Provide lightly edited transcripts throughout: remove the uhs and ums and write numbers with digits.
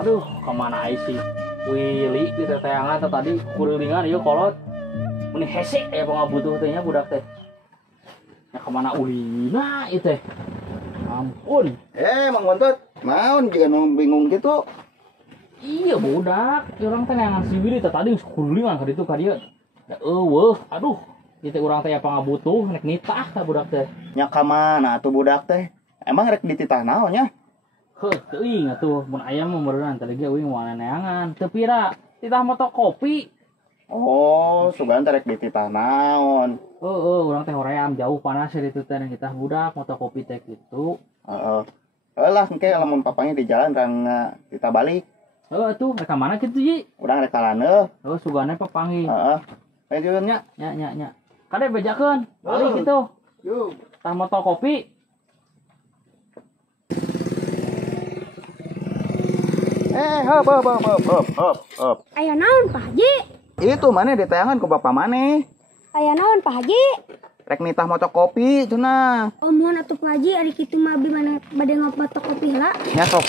Aduh, kemana sih? Willy di teteangan tadi kurilingan ieu kolot. Meni hese aya pangabutuh teh nya budak teh. Ya kemana ulina ieu teh? Ampun. Mang Bontot, naon juga nu bingung gitu? Iya budak, urang teh neangan si Willy teh tadi kurilingan ka ditu ka dieu. Da eueuh, aduh. Ieu teh urang teh aya pangabutuh nek nitah ka budak teh. Nya ka mana atuh budak teh? Emang rek dititah naon nya? Heuh, teuing atuh mun aya mah meureun tadi ge euing moal neangan. Teu pira, titah moto kopi. Oh, sugan rek dititah naon? Urang teh hoream jauh panas ya ditu teh kita budak moto kopi teh kitu. Heeh. Lah engke lamun papanya di jalan rang kita balik. Atuh rek ka mana kitu Ji? Urang rek kalaneuh. Sugana papanggih. Heeh. Lanjutkeun nya. Nya. Kade bejakeun. Balik kitu. Yuk. Tah moto kopi. Hop. Aya naon Pak Haji? Itu mana ditayangan ku bapak maneh. Aya naon Pak Haji? Rek nitah moto kopi cenah. Oh mohon atuh Pak Haji ari kitu mah abi mana bade ngopoto kopi heula. Nya sok.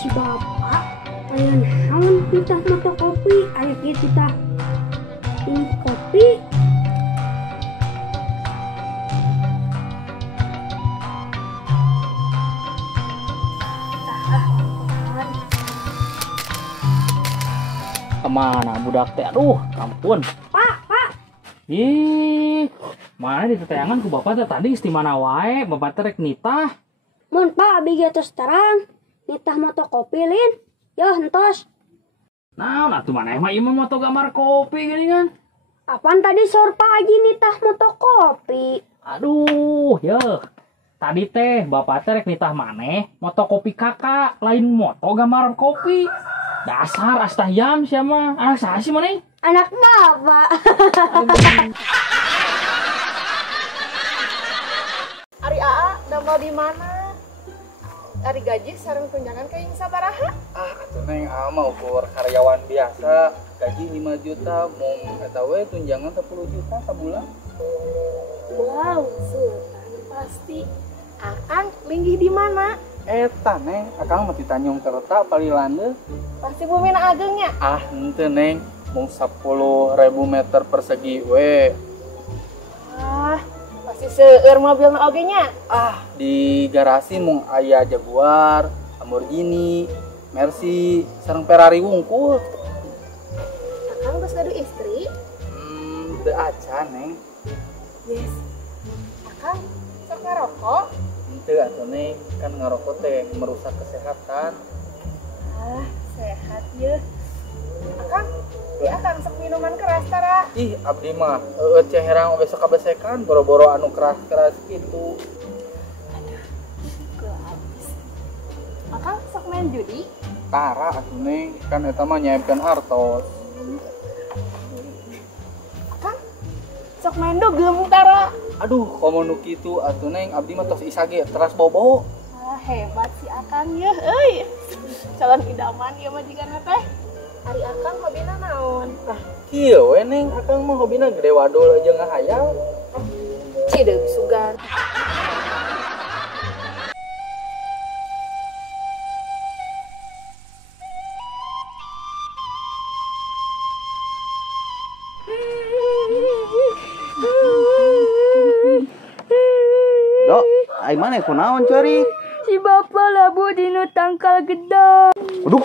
Si bapak aya naon titah moto kopi ari kitu tah ini kopi. Kemana budak teh? Aduh, ampun. Pak. Ih, mana di teteangan ku bapak teh tadi istimana wae, bapak teh rek nitah. Mun Pak abi ge tos terang nitah moto kopi lin. Yo entos. Naon atuh maneh mah ieu mah moto gambar kopi geuningan. Apaan tadi sor Pak Haji nitah moto kopi? Aduh, yeuh. Tadi teh bapak teh rek nitah maneh moto kopi kakak, lain moto gambar kopi. Dasar astahyam sia mah. Anak saha sih maneh? Anak bapak. Ari Aa, damel di mana? Ari gaji sareng tunjangan kayak sabaraha? Atuh neng mah ukur karyawan biasa, gaji 5 juta, mau eta we tunjangan 10 juta sabulan. Wow, sultan pasti. Akang linggih di mana? Eta neng, akang mah ditanyong tereta palilandeun. Pasti bumina agengnya. Henteu neng, mau 10.000 meter persegi we. Pasti seueur mobilna oge nya. Di garasi mung aya Jaguar, Lamborghini, Mercy, sareng Ferrari wungkul. Akang geus gaduh istri? Teu acan neng. Yes. Akang sok ngarokok? Henteu atuh neng, kan ngarokok teh merusak kesehatan. Sehat ye. Akang, akang sok minuman keras tara. Ih, abdi mah ceh herang oge sok kabesekan boro-boro anu keras-keras gitu. Akang sok main judi? Tara atuh neng, kan eta mah nyaepkeun hartos. Akang sok main dogem tara. Aduh, komo nu kitu atuh neng, abdi mah tos isage teras bobo. Hebat si Akang ye, euy. Calon idaman ieu majikan teh. Ari Akang hobina naon? Kieu we neng, akang mah hobina gede wadul jeung ngahayal. Cideug sugan. Dok, ai maneh kunaon ceurik? Si bapak labu dinu tangkal gedang. Aduh.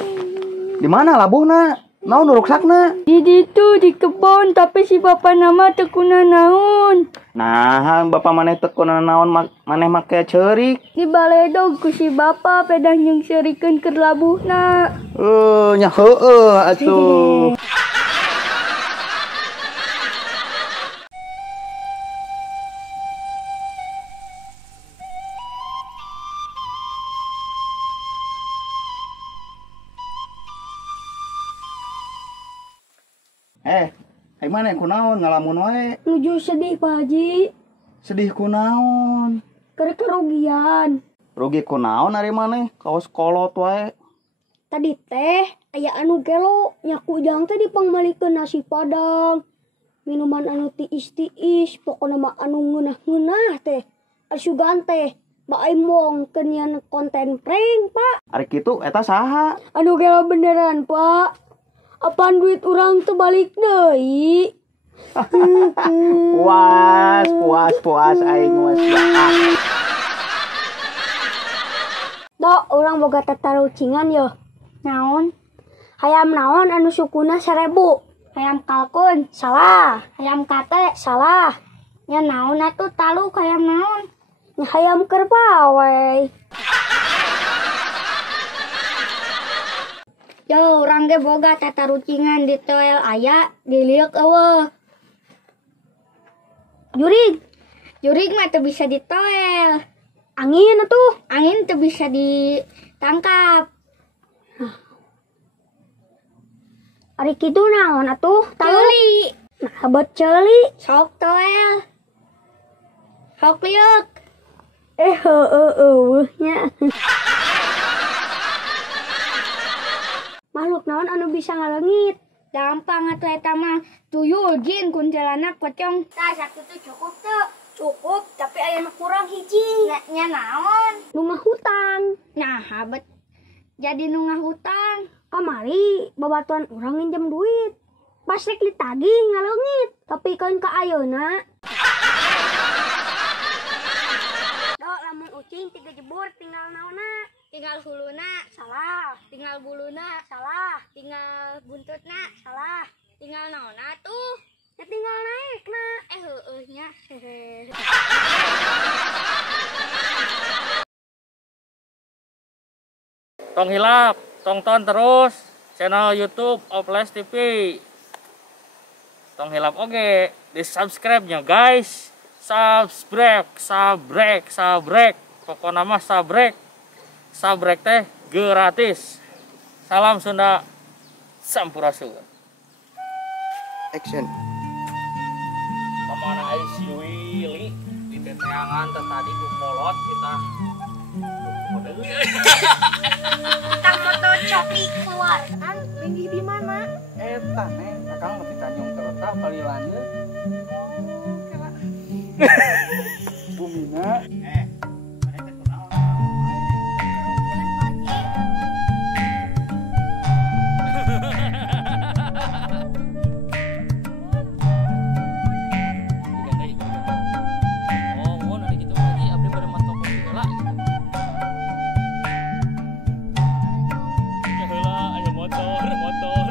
Di mana labuhna? Naon ruksakna? Di ditu di kebon tapi si bapak nama tekuna naon. Nah, bapak maneh teu kunaon naon maneh make ceurik. Di baledog ku si bapak pedah nyungsirikeun keur labuhna. Nya heueuh atuh. Mana kunaon ngalamun wae? Nuju sedih Pak Haji. Sedih kunaon? Keur kerugian. Rugi kunaon ari maneh? Kaos kolot wae. Tadi teh aya anu gelo nyaku ujang teh dipangmalikeun nasi padang. Minuman anu tiis-tiis, pokona mah anu ngeunah-ngeunah teh. Asugan teh bae mong keunian konten prank, Pak. Ari kitu eta saha? Anu gelo beneran, Pak. Apaan duit urang teh balik deui? Puas aing was. Dok, urang boga tatarucingan yo. Naon? Hayam naon anu sukuna 1000? Hayam kalkun, salah. Hayam kate, salah. Nya naon atuh taluk hayam naon? Nya hayam kerbau. Yo, urang ge boga tatarucingan di toel aya, diliuk eueuh. Jurig mah teu bisa ditoel. Angin atuh, angin teu bisa ditangkap. Ari kitu naon atuh? Ceuli. Nah, hebat ceuli. Sok toel. Sok liuk. Nya. Makhluk naon anu bisa ngalengit? Gampang atuh eta mah. Tuyul, jin, kuntilanak, pocong. Tah sakitu cukup teu? Cukup, tapi aya nu kurang hiji. Nya naon? Nu ngahutang. Nah, habet. Jadi nu ngahutang. Kamari babatuan urang nginjem duit. Pas rek ditagih ngalengit, tapi kan ka ayeuna. Dok, lamun ucing 3 jebur tinggal naonna? Tinggal huluna, salah. Tinggal buluna, salah. Tinggal buntutna, salah. Tinggal naonna tuh? Ya tinggal naikna. Nya. Tong hilap, tonton terus channel YouTube Oples TV. Tong hilap oge, di subscribe-nya guys. Subscribe. Pokoknya mah sabrek. Sabrek teh gratis. Salam Sunda, sampurasun. Action. Kemana aja si Willy di teteangan tadi ku kolot kita. Kang foto Copi keluar. Kan linggih di mana? Eta neng, akang mah ditanyong terletak palilannya. Oh, kira Bumina. Oh, mau nanti gitu lagi abdi pada mantap segala gitu. Ya heula aya motor.